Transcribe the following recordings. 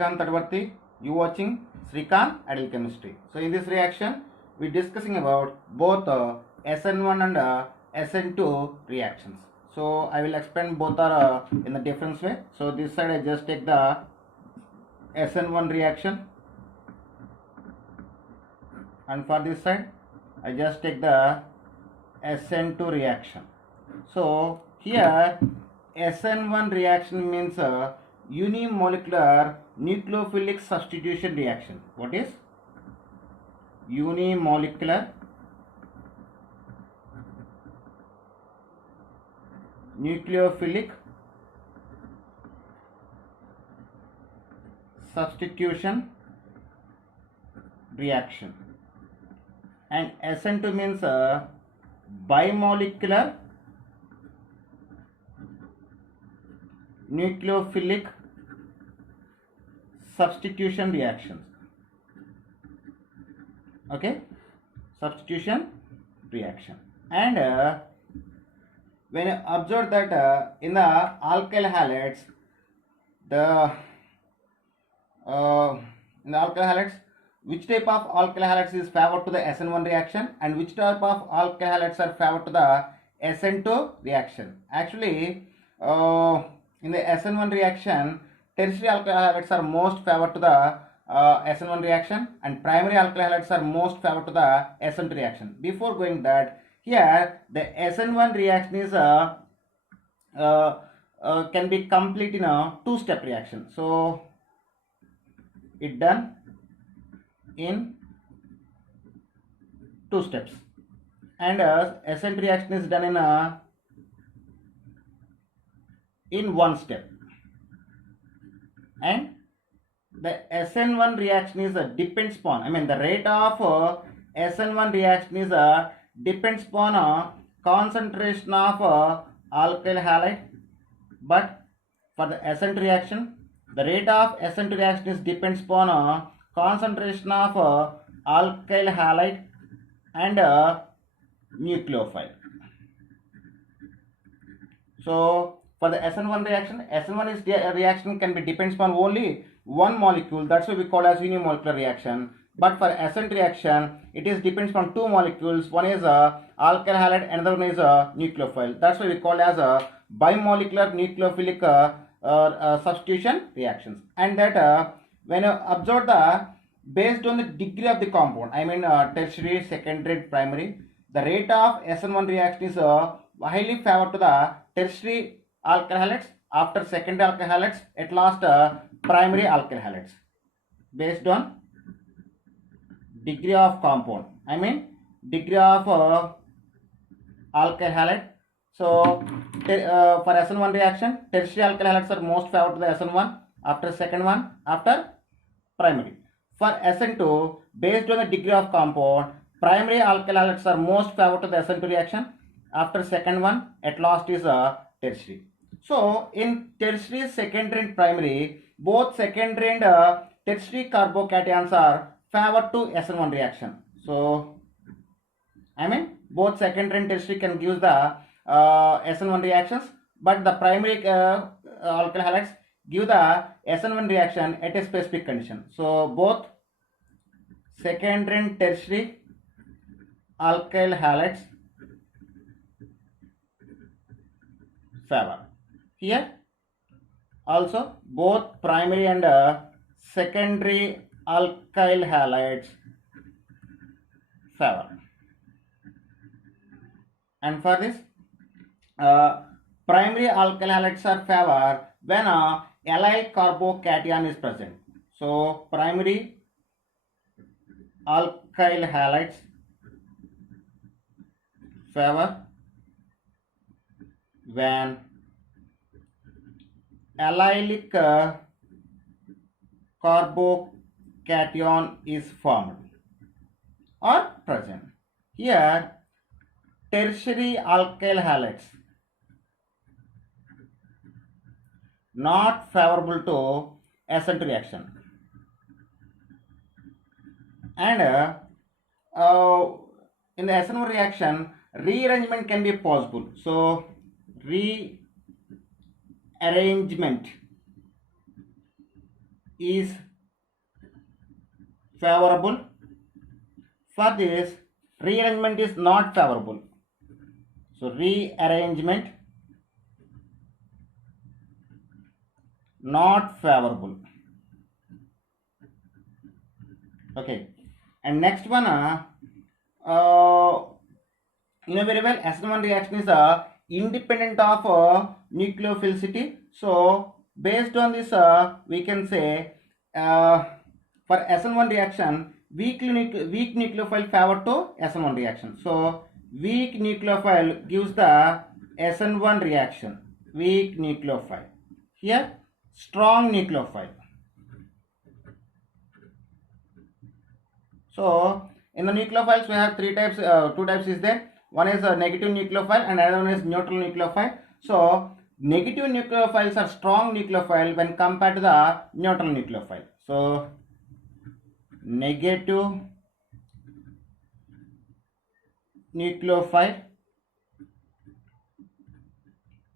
Srikanth Tadvarti. You watching Srikanth Adult Chemistry. So in this reaction, we discussing about both SN1 and SN2 reactions. So I will explain both are in a different way. So this side I just take the SN1 reaction, and for this side I just take the SN2 reaction. So here SN1 reaction means unimolecular nucleophilic substitution reaction. What is unimolecular nucleophilic substitution reaction, and SN2 means bimolecular nucleophilic substitution reactions. Okay, substitution reaction. And when you observe that in the alkyl halides, in the alkyl halides, which type of alkyl halides is favored to the SN1 reaction, and which type of alkyl halides are favored to the SN2 reaction? Actually, in the SN1 reaction, tertiary alkyl halides are most favored to the SN1 reaction, and primary alkyl halides are most favored to the SN2 reaction. Before going that, here the SN1 reaction is can be complete in a two-step reaction. So it done in two steps, and SN2 reaction is done in one step. And the SN1 reaction is depends upon, the rate of SN1 reaction is depends upon concentration of alkyl halide, but for the SN2 reaction, the rate of SN2 reaction is depends upon concentration of alkyl halide and nucleophile. So for the SN1 reaction, SN1 is reaction can be depends upon only one molecule. That's why we call as unimolecular reaction. But for SN2 reaction, it is depends on two molecules. One is alkyl halide, another one is nucleophile. That's why we call as bimolecular nucleophilic substitution reactions. And that when you observe the based on the degree of the compound, tertiary, secondary, primary, the rate of SN1 reaction is highly favored to the tertiary alkyl halides, after secondary alkyl halides, at last primary alkyl halides, based on degree of compound, degree of alkyl halide. So for SN1 reaction, tertiary alkyl halides are most favored to the SN1, after second one, after primary. For SN2, based on the degree of compound, primary alkyl halides are most favored to the SN2 reaction, after second one, at last is tertiary. So in tertiary, secondary and primary, both secondary and tertiary carbocations are favored to SN1 reaction. So both secondary and tertiary can give the SN1 reactions, but the primary alkyl halides give the SN1 reaction at a specific condition. So both secondary and tertiary alkyl halides favor. Here also both primary and secondary alkyl halides favor. And for this, primary alkyl halides are favor when allyl carbocation is present. So primary alkyl halides favor when allylic carbocation is formed or present. Here tertiary alkyl halides not favorable to SN2 reaction, and in the SN1 reaction, rearrangement can be possible. So rearrangement is favorable. For this, rearrangement is not favorable. So rearrangement not favorable. Okay, and next one, you know very well, SN1 reaction is independent of nucleophilicity. So based on this, we can say for SN1 reaction, weak nucleophile favor to SN1 reaction. So weak nucleophile gives the SN1 reaction. Weak nucleophile. Here, strong nucleophile. So in the nucleophiles we have three types, two types is there. One is a negative nucleophile and another one is neutral nucleophile. So negative nucleophiles are strong nucleophile when compared to the neutral nucleophile. So negative nucleophile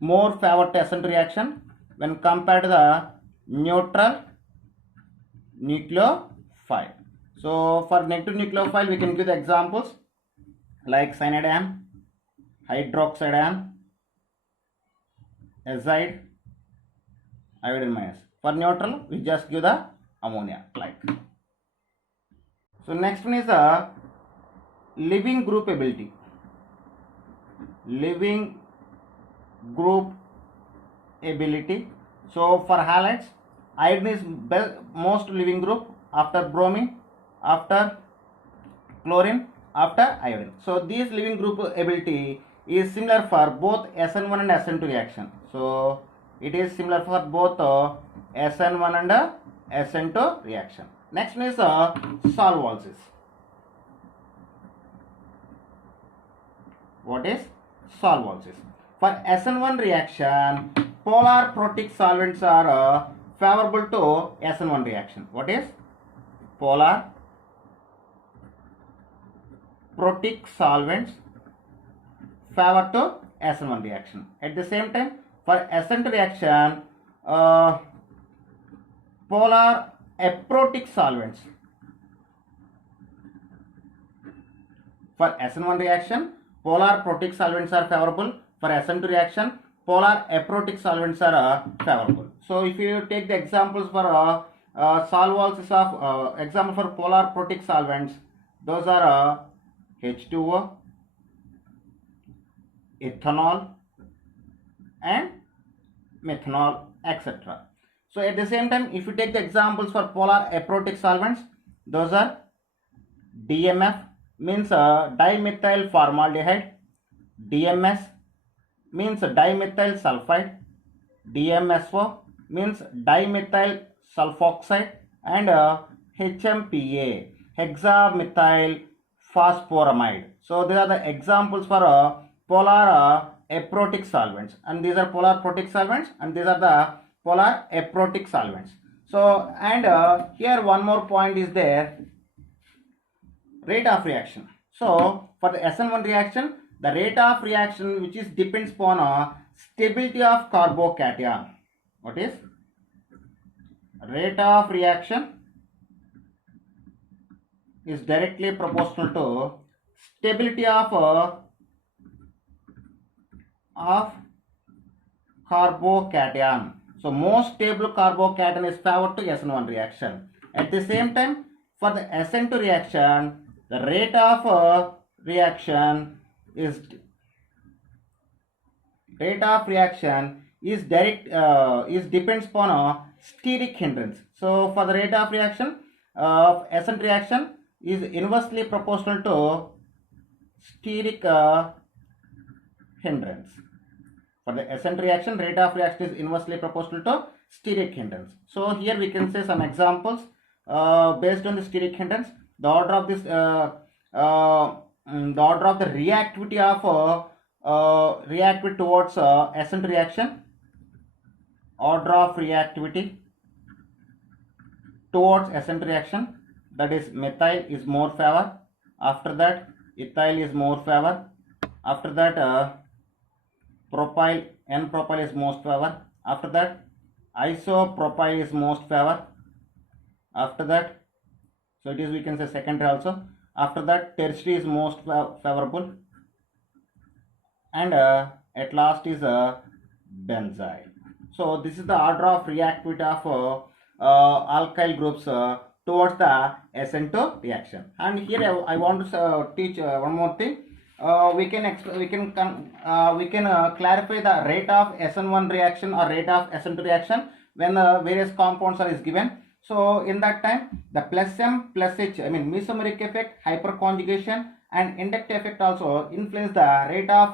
more favor to SN reaction when compared to the neutral nucleophile. So for negative nucleophile we can give the examples like cyanidine, hydroxidine, azide, iodine minus. For neutral we just give the ammonia like. So next one is a leaving group ability. Leaving group ability. So for halides, iodine is most leaving group after bromine, after chlorine, after iodine. So this leaving group ability is similar for both SN1 and SN2 reaction. So it is similar for both SN1 and SN2 reaction. Next one is solvolysis. What is solvolysis? For SN1 reaction, polar protic solvents are favorable to SN1 reaction. What is polar protic solvents favor to SN1 reaction. At the same time, for SN2 reaction, polar aprotic solvents. For SN1 reaction, polar protic solvents are favorable. For SN2 reaction, polar aprotic solvents are favorable. So if you take the examples for solvolysis of example for polar protic solvents, those are H2O, ethanol and methanol, etc. So at the same time, if you take the examples for polar aprotic solvents, those are DMF means dimethyl formaldehyde, DMS means dimethyl sulfide, DMSO means dimethyl sulfoxide, and HMPA, hexamethyl phosphoramide. So these are the examples for polar aprotic solvents, and these are polar protic solvents, and these are the polar aprotic solvents. So and here one more point is there, rate of reaction. So for the SN1 reaction, the rate of reaction which is depends upon stability of carbocation. What is rate of reaction is directly proportional to stability of carbocation. So most stable carbocation is favored to SN1 reaction. At the same time, for the SN2 reaction, the rate of reaction is depends upon steric hindrance. So for the rate of reaction of SN reaction is inversely proportional to steric hindrance. For the SN reaction, rate of reaction is inversely proportional to steric hindrance. So here we can say some examples based on the steric hindrance. The order of this, the order of the reactivity of reactivity towards SN reaction. Order of reactivity towards SN reaction, that is methyl is more favor. After that, ethyl is more favor. After that, propyl, N-propyl is most favor. After that, isopropyl is most favor. After that, so it is, we can say, secondary also. After that, tertiary is most favorable, and at last is benzyl. So this is the order of reactivity of alkyl groups towards the SN2 reaction. And here I want to teach one more thing. We can clarify the rate of SN1 reaction or rate of SN2 reaction when various compounds are is given. So in that time, the plus M plus H, I mean mesomeric effect, hyperconjugation, and inductive effect also influence the rate of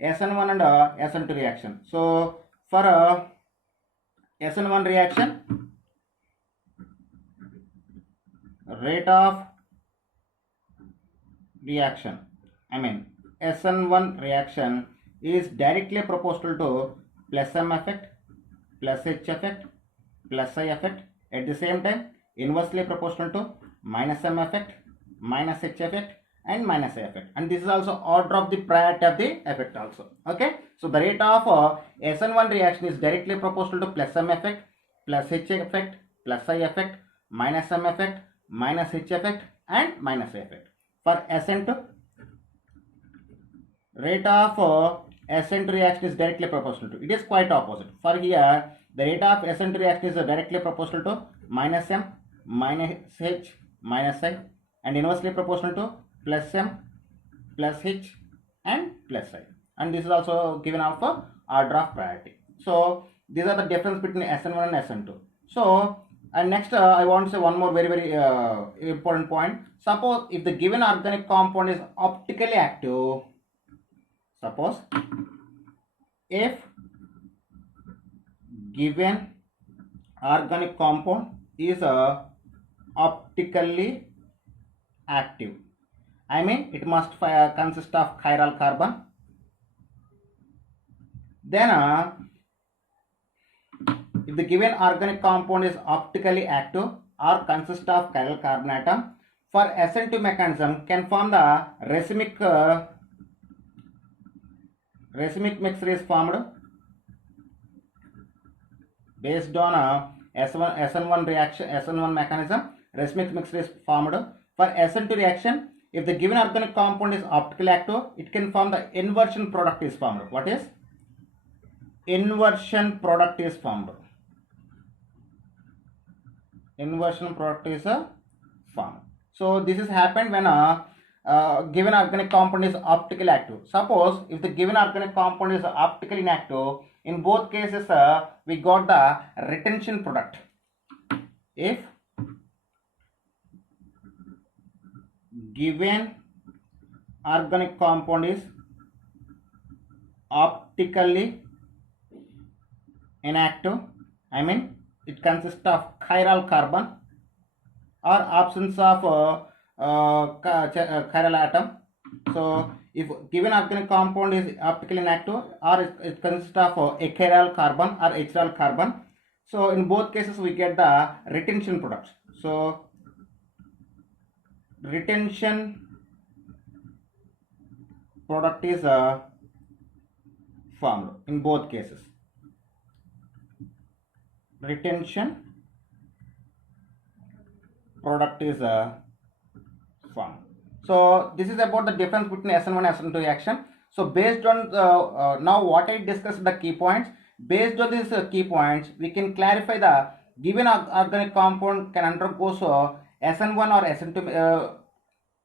SN1 and SN2 reaction. So for SN1 reaction, rate of reaction, I mean SN1 reaction is directly proportional to plus M effect, plus H effect, plus I effect. At the same time, inversely proportional to minus M effect, minus H effect, and minus I effect. And this is also order of the priority of the effect also. Okay. So the rate of SN1 reaction is directly proportional to plus M effect, plus H effect, plus I effect, minus M effect, minus H effect, and minus I effect. For SN2, rate of SN2 reaction is directly proportional to, it is quite opposite. For here, the rate of SN2 reaction is directly proportional to minus M, minus H, minus I, and inversely proportional to plus M, plus H, and plus I. And this is also given out for order of priority. So these are the difference between SN1 and SN2. So and next I want to say one more very important point. Suppose if the given organic compound is optically active, suppose if given organic compound is optically active, I mean it must consist of chiral carbon. Then if the given organic compound is optically active or consists of chiral carbon atom, for SN2 mechanism can form the racemic mixture is formed based on SN1 reaction, SN1 mechanism. Racemic mixture is formed. For SN2 reaction, if the given organic compound is optically active, it can form the inversion product is formed. What is inversion product is formed? Inversion product is formed. So this is happened when given organic compound is optically active. Suppose if the given organic compound is optically inactive, in both cases we got the retention product. If given organic compound is optically inactive, I mean it consists of chiral carbon or absence of chiral atom. So if given organic compound is optically inactive or it consists of achiral carbon or HCl carbon, so in both cases we get the retention products. So retention product is formed in both cases. Retention product is formed. So this is about the difference between SN1 and SN2 reaction. So based on now what I discussed the key points, based on these key points we can clarify the given organic compound can undergo SN1 or SN2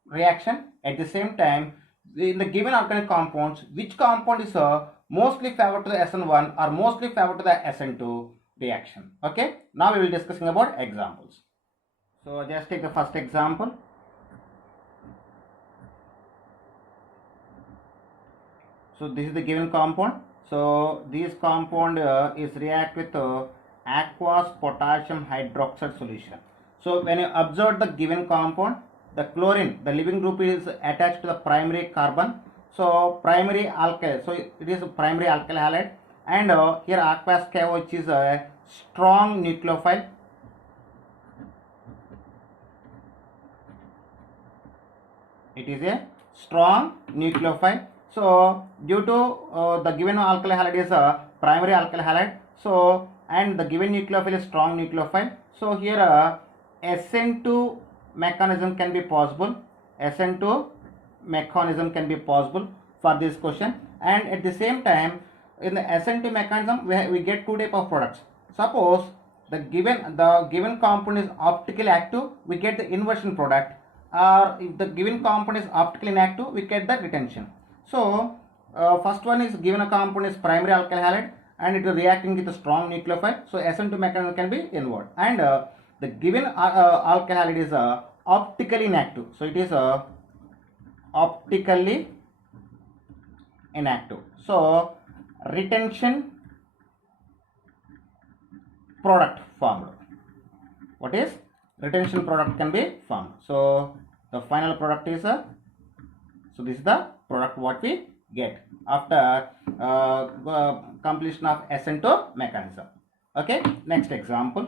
reaction. At the same time, in the given organic compounds, which compound is mostly favored to the SN1 or mostly favored to the SN2 reaction. Okay, now we will discussing about examples. So just take the first example. So this is the given compound. So this compound is react with aqueous potassium hydroxide solution. So when you observe the given compound, the chlorine, the leaving group is attached to the primary carbon. So primary alkyl, so it is a primary alkyl halide, and here aqueous K, which is a strong nucleophile. It is a strong nucleophile. So due to the given alkyl halide is a primary alkyl halide, so and the given nucleophile is strong nucleophile. So here SN2 mechanism can be possible. SN2 mechanism can be possible for this question, and at the same time in the SN2 mechanism we get two type of products. Suppose the given component is optically active, we get the inversion product, or if the given component is optically inactive, we get the retention. So first one is given a component is primary alkyl halide and it is reacting with a strong nucleophile, so SN2 mechanism can be inward, and the given alkyl halide is optically inactive, so it is optically inactive, so retention product formed. What is retention product can be formed? So the final product is so this is the product what we get after completion of SN2 mechanism. Okay, next example.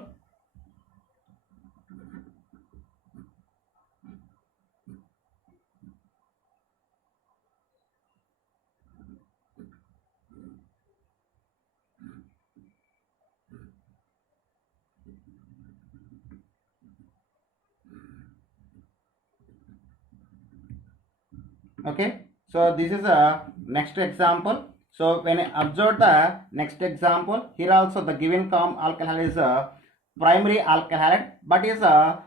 Okay, so this is a next example. So when I observe the next example, here also the given alkyl halide is a primary alkyl halide, but is a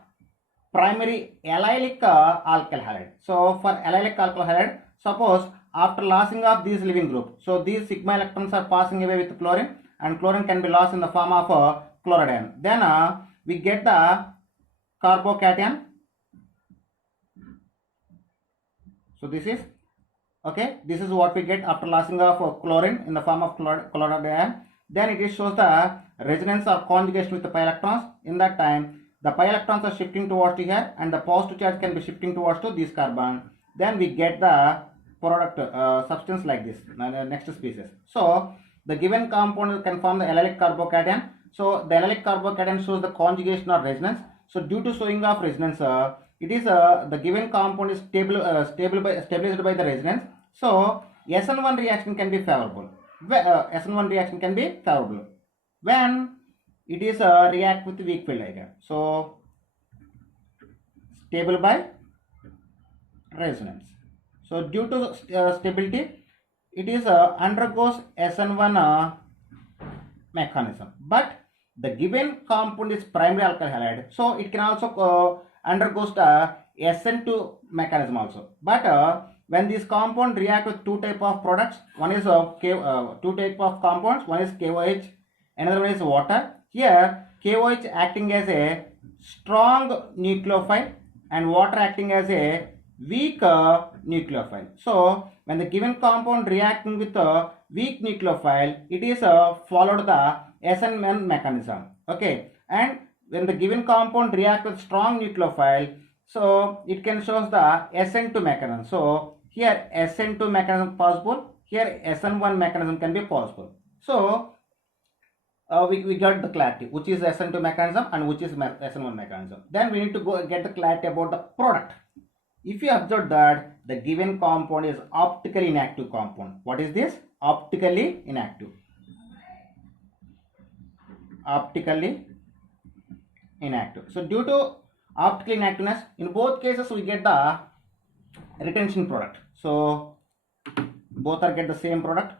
primary allylic alkyl halide. So for allylic alkyl halide, suppose after lossing of these leaving group, so these sigma electrons are passing away with chlorine, and chlorine can be lost in the form of chloride. Then we get the carbocation. So this is okay. This is what we get after lossing of chlorine in the form of chloride ion. Then it shows the resonance or conjugation with the pi electrons. In that time, the pi electrons are shifting towards to here, and the positive charge can be shifting towards to this carbon. Then we get the product substance like this. Next species. So the given component can form the allylic carbocation. So the allylic carbocation shows the conjugation or resonance. So due to showing of resonance, it is the given compound is stabilized by the resonance. So SN1 reaction can be favorable. SN1 reaction can be favorable when it is react with weak field ligand. So stable by resonance. So due to stability, it is undergoes SN1 mechanism. But the given compound is primary alkyl halide, so it can also undergoes the SN2 mechanism also. But when this compound react with two type of products, one is two type of compounds, one is KOH, another one is water. Here KOH acting as a strong nucleophile and water acting as a weak nucleophile. So when the given compound reacting with a weak nucleophile, it is followed the SN1 mechanism. Okay, and when the given compound react with strong nucleophile, so it can shows the SN2 mechanism. So here SN2 mechanism possible, here SN1 mechanism can be possible. So we got the clarity which is SN2 mechanism and which is SN1 mechanism. Then we need to go get the clarity about the product. If you observe that the given compound is optically inactive compound, what is this? Optically inactive. Optically inactive. So due to optical inactiveness, in both cases we get the retention product. So both are get the same product.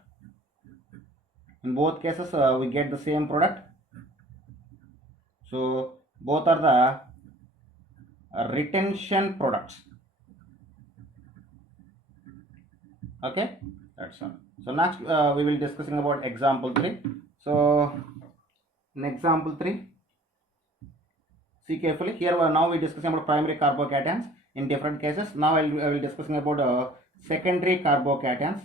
In both cases we get the same product. So both are the retention products. Okay, that's all. So next we will discussing about example 3. So in example 3, see carefully. Here now we discussing about primary carbocations in different cases. Now I will discussing about secondary carbocations.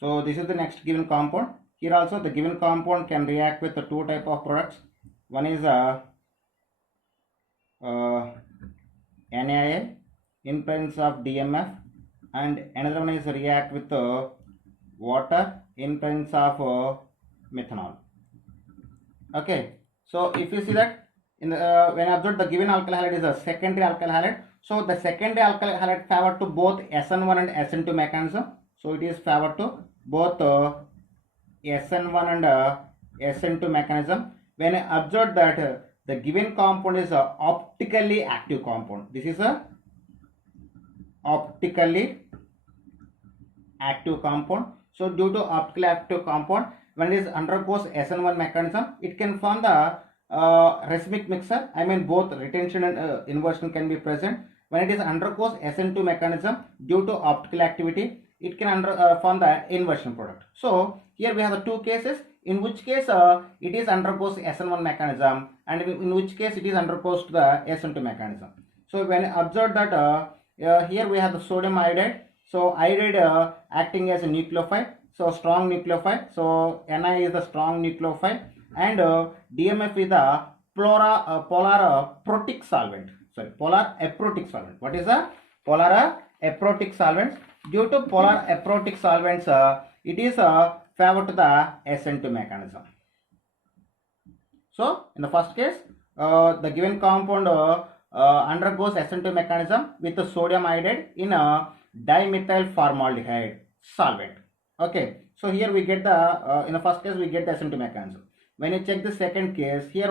So this is the next given compound. Here also the given compound can react with the two type of products. One is NaI in presence of DMF, and another one is react with water in presence of methanol. Okay, so if you see that in the when I observe the given alkyl halide is a secondary alkyl halide, So the secondary alkyl halide favor to both SN1 and SN2 mechanism. So it is favor to both SN1 and SN2 mechanism. When I observe that the given compound is a optically active compound. This is a optically active compound. So due to optically active compound, when it is undergoes SN1 mechanism, it can form the racemic mixture. I mean both retention and inversion can be present. When it is undergoes SN2 mechanism, due to optical activity, it can form the inversion product. So here we have the two cases, in which case it is undergoes SN1 mechanism, and in which case it is undergoes to the SN2 mechanism. So when observed that here we have the sodium iodide. So iodide acting as a nucleophile, so strong nucleophile. So Ni is the strong nucleophile, and DMF is the polar protic solvent. Sorry, polar aprotic solvent. What is the polar aprotic solvents? Due to polar aprotic solvents, it is favor to the SN2 mechanism. So in the first case, the given compound undergoes SN2 mechanism with the sodium iodide in a dimethyl formaldehyde solvent. Okay, so here we get the in the first case we get the SN2 mechanism. When you check the second case, here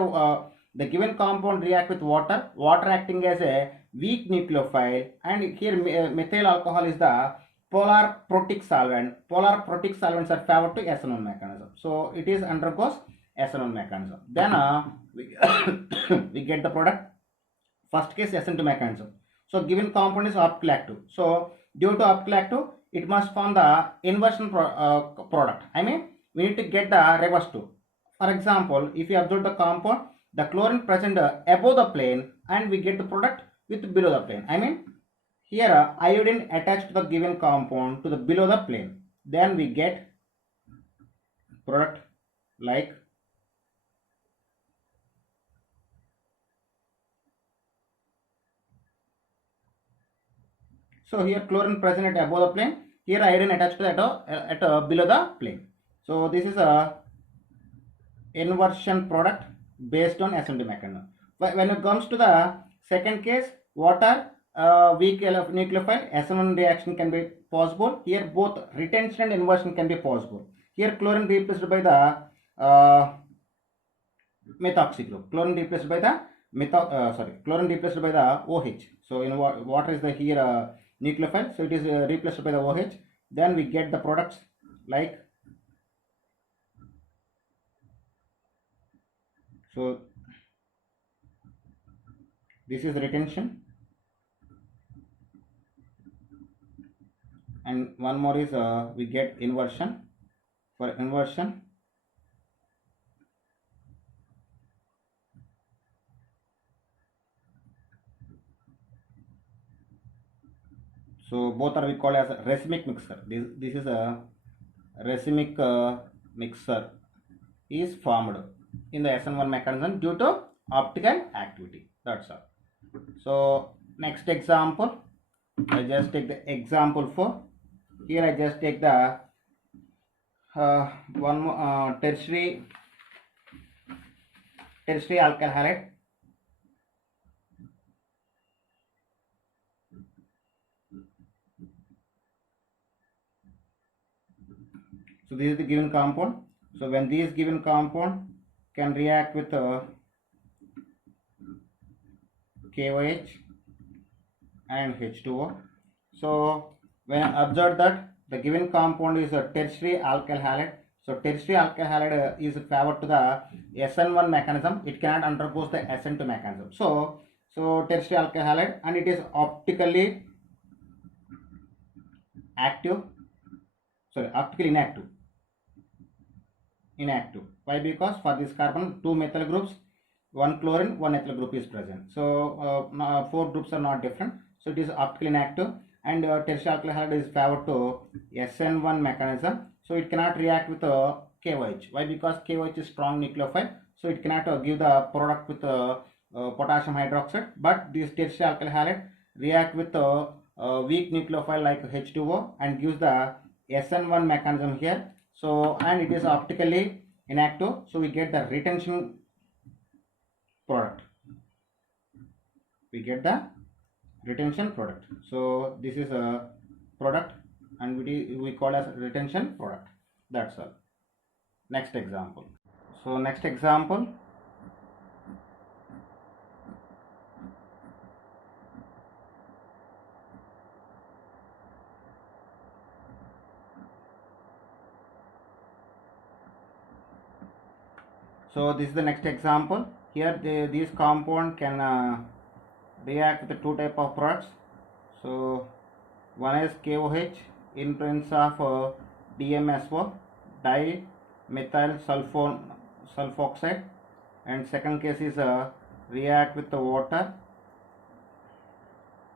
the given compound react with water acting as a weak nucleophile, and here methyl alcohol is the polar protic solvent. Polar protic solvents are favor to SN1 mechanism. So it is undergoes SN1 mechanism. Then we get the product. First case SN2 mechanism. So given compound is optically active. So due to optically active, it must form the inversion product. I mean we need to get the reverse too. For example, if you observe the compound, the chlorine present above the plane, and we get the product with below the plane. I mean here iodine attached to the given compound to the below the plane. Then we get product like so here chlorine present at above the plane, here iodine attached to that at below the plane. So this is a inversion product based on SN2 mechanism. When it comes to the second case, water weak nucleophile, SN1 reaction can be possible. Here both retention and inversion can be possible. Here chlorine replaced by the methoxy group. Chlorine replaced by the chlorine replaced by the OH. So in water is the here nucleophile, so it is replaced by the OH. Then we get the products like so. This is retention, and one more is we get inversion. For inversion, so both are we call as a racemic mixture. This is a racemic mixture is formed in the SN1 mechanism due to optical activity. That's all. So next example, I just take the example 4. Here I just take the one more tertiary alkyl halide. So this is the given compound. So when these given compound can react with KOH and H2O. So when I observe that the given compound is a tertiary alkyl halide. So tertiary alkyl halide is favored to the SN1 mechanism. It cannot undergoes the SN2 mechanism. So tertiary alkyl halide, and it is optically active. Sorry, optically inactive. Why? Because for this carbon, 2 methyl groups, 1 chlorine, 1 ethyl group is present. So 4 groups are not different. So it is optically inactive, and tertiary alkyl halide is favored to SN1 mechanism. So it cannot react with KOH. Why? Because KOH is strong nucleophile. So it cannot give the product with potassium hydroxide. But this tertiary alkyl halide react with weak nucleophile like H2O and gives the SN1 mechanism here. So and it is optically inactive. So we get the retention product. We get the retention product. So this is a product and we call as retention product. That's all. Next example. So next example, so this is the next example. Here these compound can react with two type of products. So one is KOH in presence of DMSO, dimethyl sulfoxide, and second case is react with the water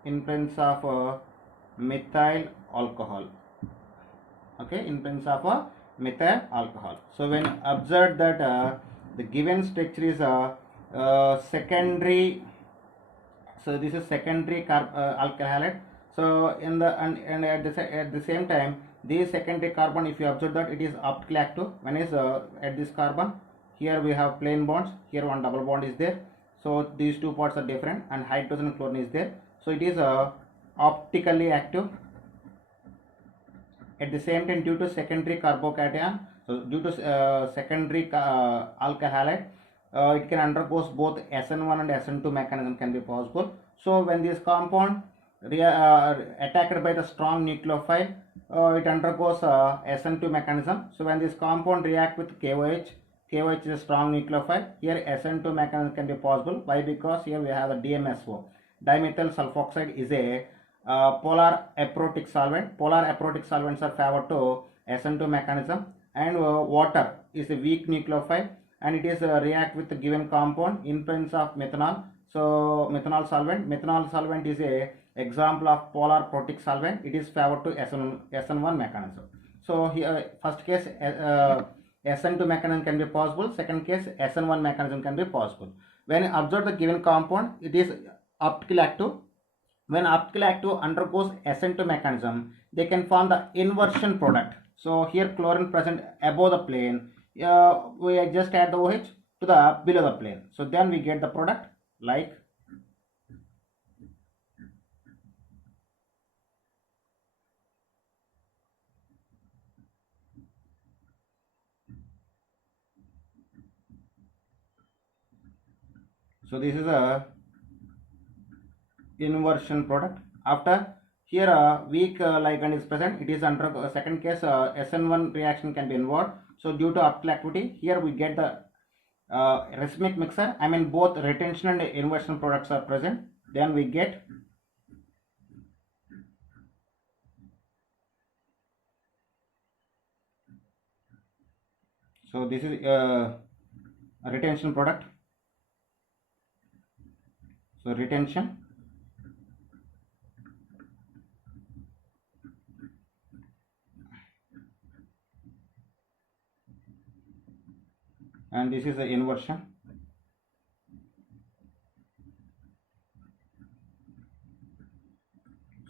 in presence of methyl alcohol. Okay, in presence of methyl alcohol. So when observed that the given structure is a secondary, so this is secondary alkyl halide. So in the and at the same time, this secondary carbon, if you observe that it is optically active. When is at this carbon, here we have plain bonds, here one double bond is there. So these two parts are different, and hydrogen and chlorine is there. So it is optically active. At the same time, due to secondary carbocation, so due to secondary alkyl halide, it can undergoes both SN1 and SN2 mechanism can be possible. So when this compound attacked by the strong nucleophile, it undergoes SN2 mechanism. So when this compound react with KOH, KOH is a strong nucleophile. Here SN2 mechanism can be possible. Why? Because here we have a DMSO. Dimethyl sulfoxide is a polar aprotic solvent. Polar aprotic solvents are favored to SN2 mechanism, and water is a weak nucleophile, and it is react with the given compound in presence of methanol. So methanol solvent is a example of polar protic solvent. It is favored to SN1 mechanism. So here first case SN2 mechanism can be possible, second case SN1 mechanism can be possible. When observe the given compound, it is optically active. When optically active undergoes SN2 mechanism, they can form the inversion product. So here chlorine present above the plane, we just add the OH to the below the plane. So then we get the product like so this is a inversion product. After here weak ligand is present, it is under second case SN1 reaction can be involved. So due to optical activity, here we get the racemic mixer. I mean both retention and inversion products are present. Then we get so this is a retention product. So retention. And this is the inversion.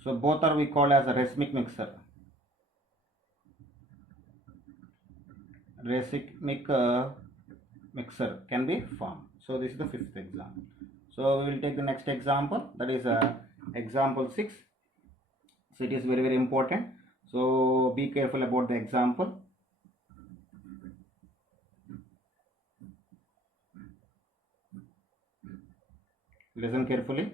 So both are we call as a racemic mixer. Racemic mixer can be formed. So this is the fifth example. So we will take the next example, that is example 6. So it is very, very important. So be careful about the example. Listen carefully.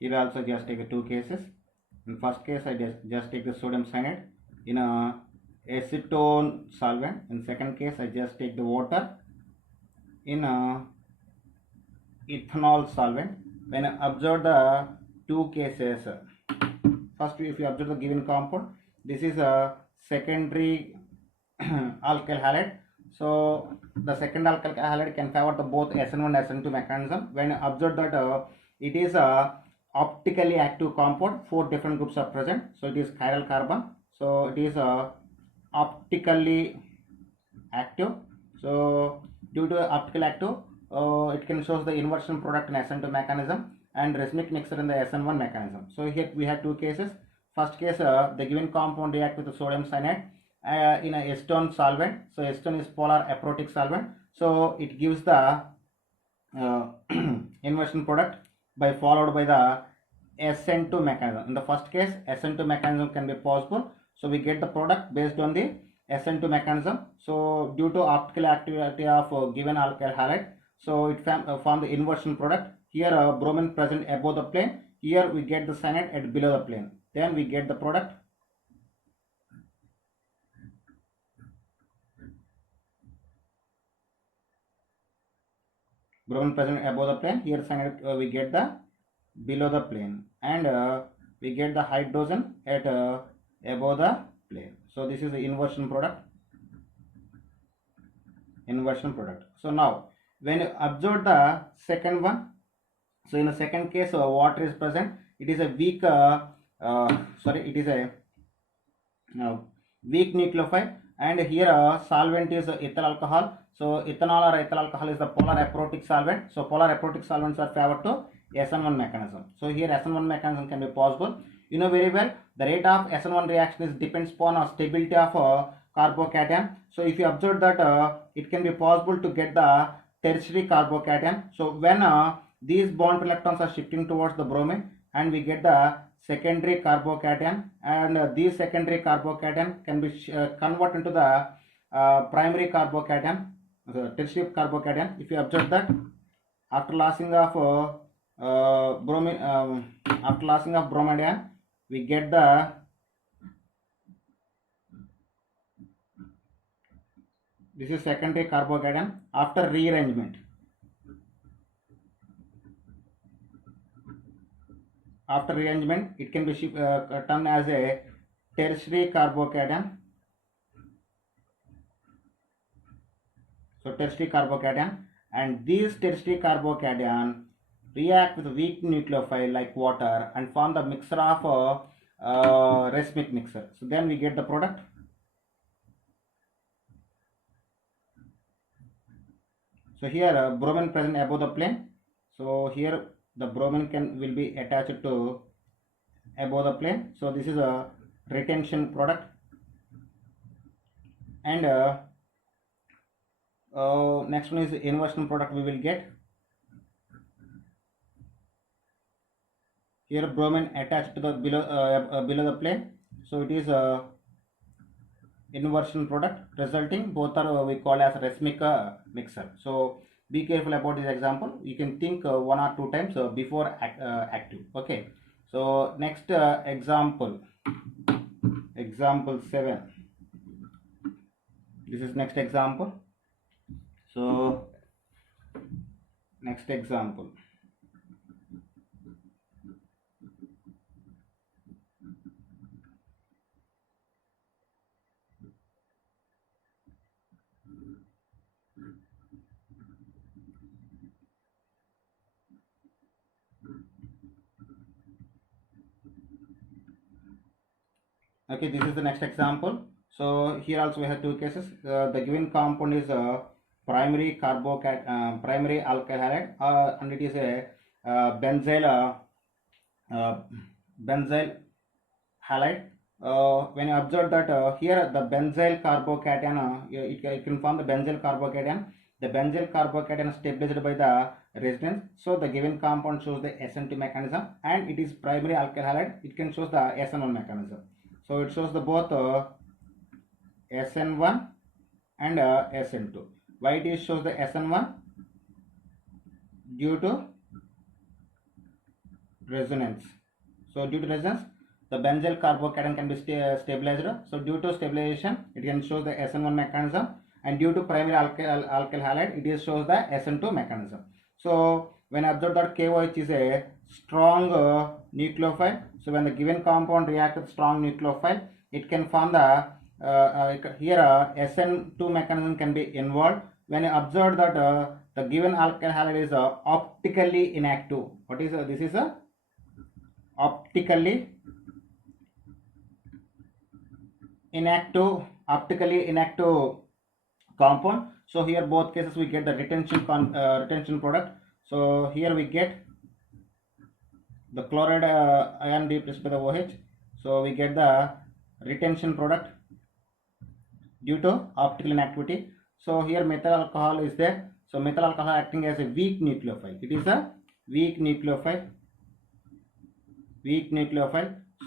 Here also just take two cases. In first case I just take the sodium cyanide in a acetone solvent. In second case I just take the water in a ethanol solvent. When I observe the two cases, first if you observe the given compound, this is a secondary alkyl halide. So the second alkyl halide can favor the both SN1 and SN2 mechanism. When observed that it is a optically active compound, 4 different groups are present. So it is chiral carbon. So it is optically active. So due to optical active, it can show the inversion product in SN2 mechanism and racemic mixer in the SN1 mechanism. So here we have two cases. first case the given compound react with the sodium cyanide in a acetone solvent. So acetone is polar aprotic solvent, so it gives the inversion product by followed by the SN2 mechanism. In the first case, SN2 mechanism can be possible, so we get the product based on the SN2 mechanism. So due to optical activity of given alkyl halide, so it form the inversion product. Here bromine present above the plane, here we get the cyanide at below the plane, then we get the product. Bromine present above the plane, here cyanide we get the below the plane, and we get the hydrogen at above the plane. So this is the inversion product. So now when you observe the second one, so in the second case water is present. It is a weak it is a weak nucleophile, and here solvent is ethyl alcohol. So ethanol or ethyl alcohol is the polar aprotic solvent. So polar aprotic solvents are favored to SN1 mechanism. So here SN1 mechanism can be possible. You know very well the rate of SN1 reaction is depends upon stability of carbocation. So if you observe that it can be possible to get the tertiary carbocation. So when these bond electrons are shifting towards the bromine, and we get the secondary carbocation, and these secondary carbocation can be converted into the primary carbocation, the tertiary carbocation. If you observe that after lossing of bromine, after lossing of bromide, we get the this is secondary carbocation. After rearrangement, it can be termed as a tertiary carbocation. So tertiary carbocation, and these tertiary carbocation react with weak nucleophile like water and form the mixture of racemic mixture. So then we get the product. So here bromine present above the plane. So here the bromine will be attached to above the plane. So this is a retention product, and next one is inversion product we will get. Here bromine attached to the below the plane, so it is a inversion product, resulting both are we call as racemic mixture. So be careful about this example. You can think one or two times before active. Okay, so next example 7. This is next example. So next example, okay, this is the next example. So here also we have two cases. The given compound is primary primary alkyl halide, and it is a benzyl halide. When you observe that here the benzyl carbocation, it can form the benzyl carbocation. The benzyl carbocation is stabilized by the resonance. So the given compound shows the SN2 mechanism, and it is primary alkyl halide. It can show the SN1 mechanism. So it shows the both SN1 and SN2. Why it shows the SN1? Due to resonance. So due to resonance, the benzyl carbocation can be stabilized. So due to stabilization, it can show the SN1 mechanism, and due to primary alkyl halide, it shows the SN2 mechanism. So when observed that KOH is a strong nucleophile, so when the given compound reacts with strong nucleophile, it can form the here SN2 mechanism can be involved. When you observe that the given alkyl halide is optically inactive. What is this is a optically inactive compound. So here both cases we get the retention product. So here we get the chloride ion replaced by the OH. So we get the retention product due to optical inactivity. So here methyl alcohol is there. So methyl alcohol acting as a weak nucleophile. It is a weak nucleophile.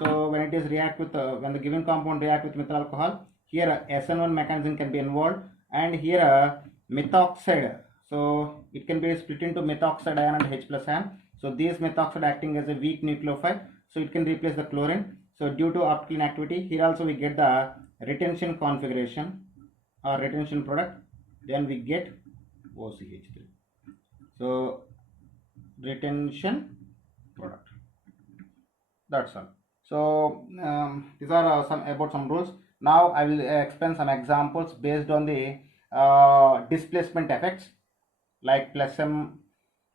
So when it is react with when the given compound react with methyl alcohol, here SN1 mechanism can be involved, and here methoxide. So it can be split into methoxide ion and H plus ion. So these methoxide acting as a weak nucleophile, so it can replace the chlorine. So due to optical inactivity, here also we get the retention configuration or retention product. Then we get OCH3. So retention product. That's all. So these are some rules. Now I will explain some examples based on the displacement effects like plus M,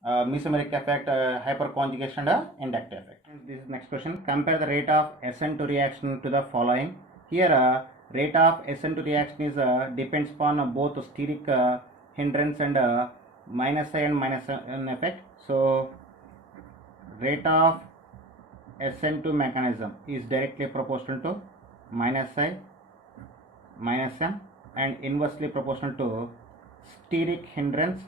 mesomeric effect, hyperconjugation, inductive effect. This is next question. Compare the rate of SN2 reaction to the following. Here rate of SN2 reaction is depends upon both steric hindrance and minus I and minus N effect. So rate of SN2 mechanism is directly proportional to minus I, minus M, and inversely proportional to steric hindrance.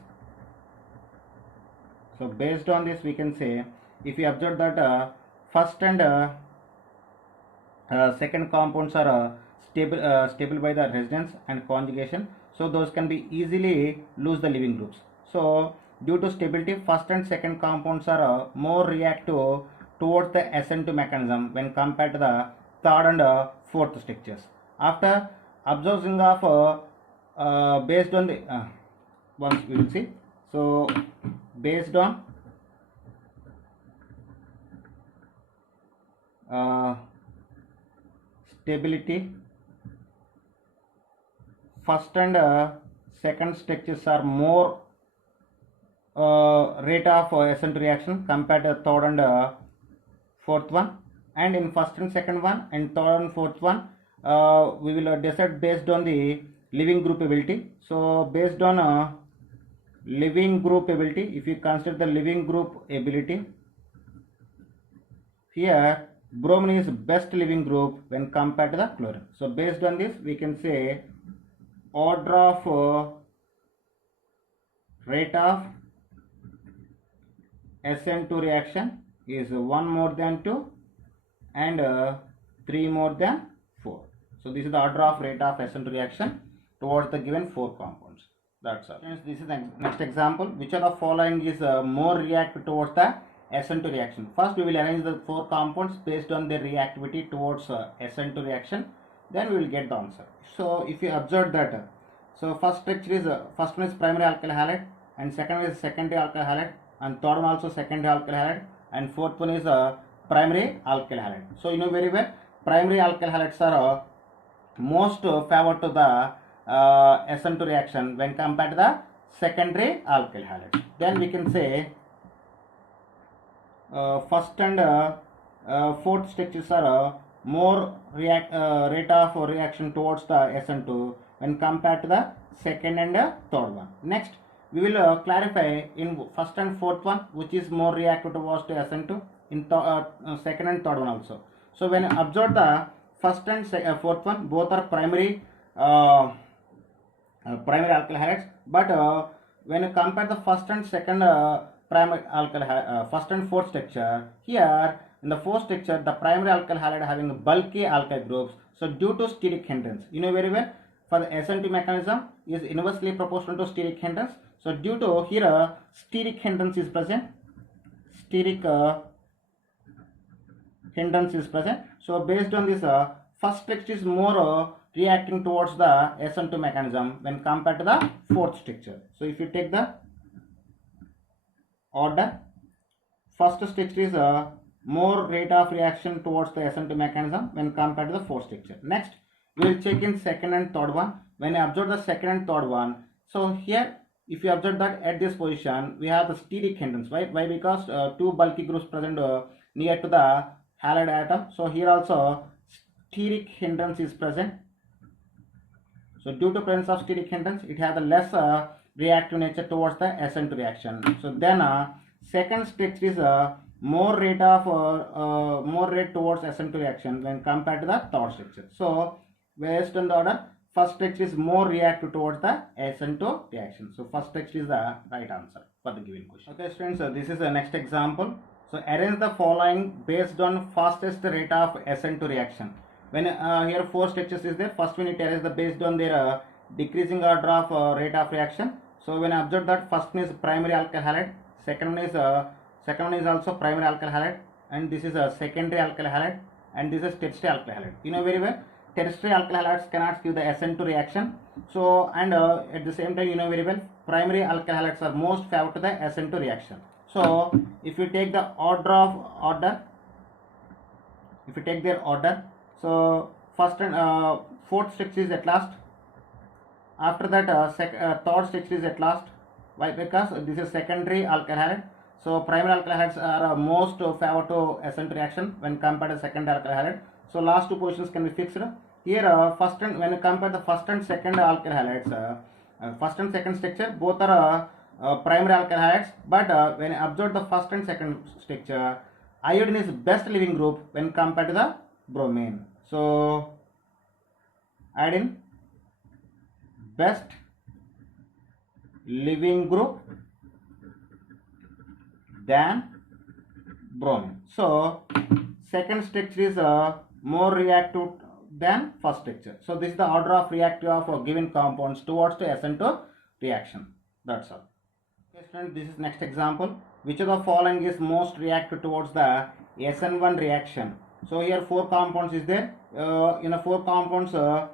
So based on this we can say, if you observe that first and second compounds are stable by the resonance and conjugation, so those can be easily lose the leaving groups. So due to stability, first and second compounds are more reactive towards the SN2 mechanism when compared to the third and fourth structures. After observing of based on the once we will see. So based on stability, first and second structures are more rate of SN2 reaction compared to third and fourth one, and in first and second one and third and fourth one we will decide based on the leaving group ability. So based on leaving group ability, if you consider the leaving group ability, here bromine is best leaving group when compared to the chlorine. So based on this we can say order of rate of SN2 reaction is 1 more than 2 and 3 more than 4. So this is the order of rate of SN2 reaction towards the given 4 compounds. That's all. This is the next example. Which of the following is more reactive towards the SN2 reaction? First we will arrange the 4 compounds based on their reactivity towards SN2 reaction. Then we will get the answer. So if you observe that, so first structure is first one is primary alkyl halide, and second one is secondary alkyl halide, and third one also secondary alkyl halide, and fourth one is primary alkyl halide. So you know very well primary alkyl halides are most favored to the SN2 reaction when compared to the secondary alkyl halide. Then we can say first and fourth structures are more rate of reaction towards the SN2 when compared to the second and third one. Next we will clarify in first and fourth one which is more reactive towards the SN2, in second and third one also. So when observe the first and fourth one, both are primary primary alkyl halides, but when you compare the first and second primary alkyl first and fourth structure, here in the fourth structure the primary alkyl halide having bulky alkyl groups. So due to steric hindrance, you know very well for the SN2 mechanism is inversely proportional to steric hindrance. So due to here steric hindrance is present, So based on this first structure is more reacting towards the SN2 mechanism when compared to the fourth structure. So if you take the order, first structure is more rate of reaction towards the SN2 mechanism when compared to the fourth structure. Next we will check in second and third one. When I observe the second and third one, so here if you observe that at this position we have the steric hindrance. Why? Because two bulky groups present near to the halide atom. So here also steric hindrance is present. So due to presence of steric hindrance, it has a less reactive nature towards the SN2 reaction. So then second structure is more rate towards SN2 reaction when compared to the third structure. So based on the order, first structure is more reactive towards the SN2 reaction. So first structure is the right answer for the given question. Okay students, so this is the next example. So arrange the following based on fastest rate of SN2 reaction. When here four structures is there, first we need to arrange the based on their decreasing order of rate of reaction. So when I observe that first one is primary alkyl halide, second one is also primary alkyl halide, and this is a secondary alkyl halide, and this is tertiary alkyl halide. You know very well, tertiary alkyl halides cannot give the SN2 reaction. So and at the same time, you know very well, primary alkyl halides are most favored to the SN2 reaction. So if you take the order, if you take their order, so first and fourth structure is at last. After that, third structure is at last. Why? Because this is secondary alkyl halide. So primary alkyl halides are most favored to SN2 reaction when compared to secondary alkyl halide. So last two positions can be fixed. Here, first and when you compare the first and second alkyl halides, first and second structure both are primary alkyl halides. But when you observe the first and second structure, iodine is best living group when compared to the bromine. So iodine best living group than bromine. So second structure is more reactive than first structure. So this is the order of reactive of given compounds towards the SN2 reaction. That's all. Okay, students, this is next example. Which of the following is most reactive towards the SN1 reaction? So here four compounds is there. In the four compounds, the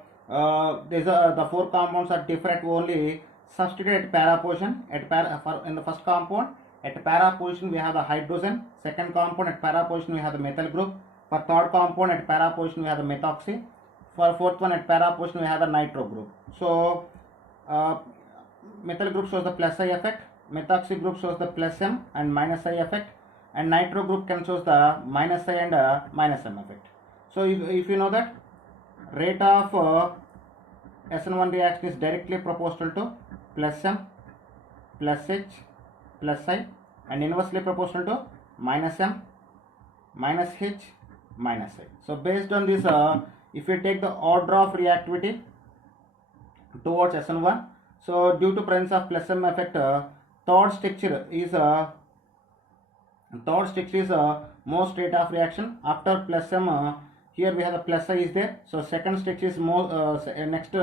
four compounds are different only substituted at para position. In the first compound, at para position we have the hydrogen. Second compound at para position we have the methyl group. For third compound at para position we have the methoxy. For fourth one at para position we have the nitro group. So methyl group shows the plus I effect. Methoxy group shows the plus M and minus I effect, and nitro group can shows the minus I and minus M effect. So if you know that rate of SN1 reaction is directly proportional to plus M, plus H, plus I, and inversely proportional to minus M, minus H, minus I. So based on this, if you take the order of reactivity towards SN1, so due to presence of plus M effect, third structure is most rate of reaction. After plus M, here we have the plus I is there. So second structure is more next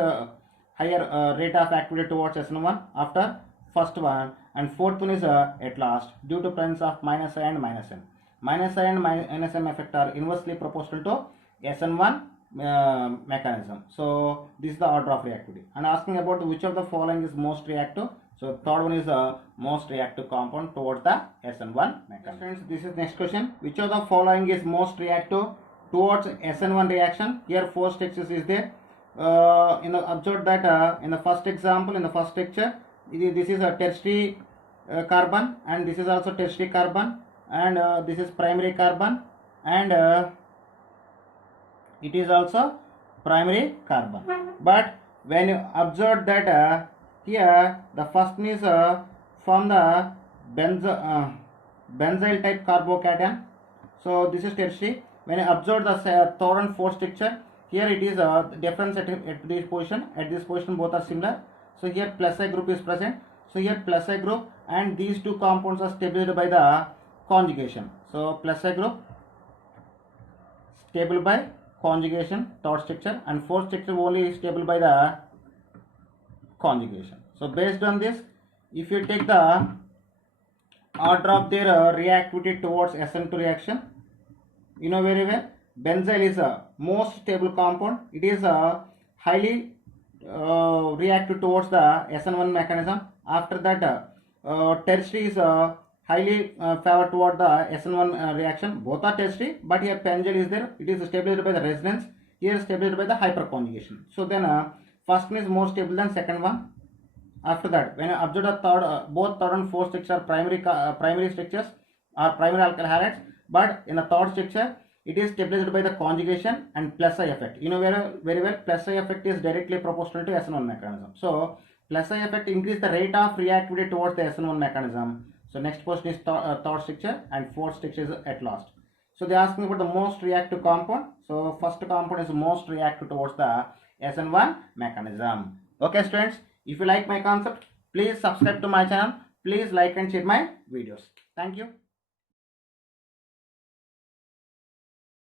higher rate of activity towards SN1 after first one, and fourth one is at last due to presence of minus I and minus M. Minus I and minus M effect are inversely proportional to SN1 mechanism. So this is the order of reactivity. And asking about which of the following is most reactive. So third one is the most reactive compound towards the SN1 mechanism. Friends, this is next question. Which of the following is most reactive towards SN1 reaction? Here four structures is there. Observe that in the first example, in the first structure, this is a tertiary carbon, and this is also tertiary carbon, and this is primary carbon, and it is also primary carbon. But when you observe that here the first one is from the benzyl type carbocation. So this is tertiary. When you observe the third and fourth structure, here it is difference at this position. At this position both are similar. So here plus I group is present. So here plus I group and these two compounds are stabilized by the conjugation. So plus I group stable by conjugation, third structure, and fourth structure only stable by the conjugation. So based on this, if you take the order of their reactivity towards SN2 reaction, you know very well, benzyl is a most stable compound. It is highly reactive towards the SN1 mechanism. After that, tertiary is highly favored toward the SN1 reaction. Both are tertiary, but here benzyl is there. It is stabilized by the resonance. Here stabilized by the hyperconjugation. So then first one is more stable than second one. After that, when I observe the third, both third and fourth structure are primary structures are primary alkyl halides, but in the third structure it is stabilized by the conjugation and plus I effect. You know very well, plus I effect is directly proportional to SN1 mechanism. So plus I effect increase the rate of reactivity towards the SN1 mechanism. So next question is third structure, and fourth structure is at last. So they are asking about the most reactive compound. So first compound is most reactive towards the SN1 mechanism. Okay students, if you like my concept, please subscribe to my channel. Please like and share my videos. Thank you.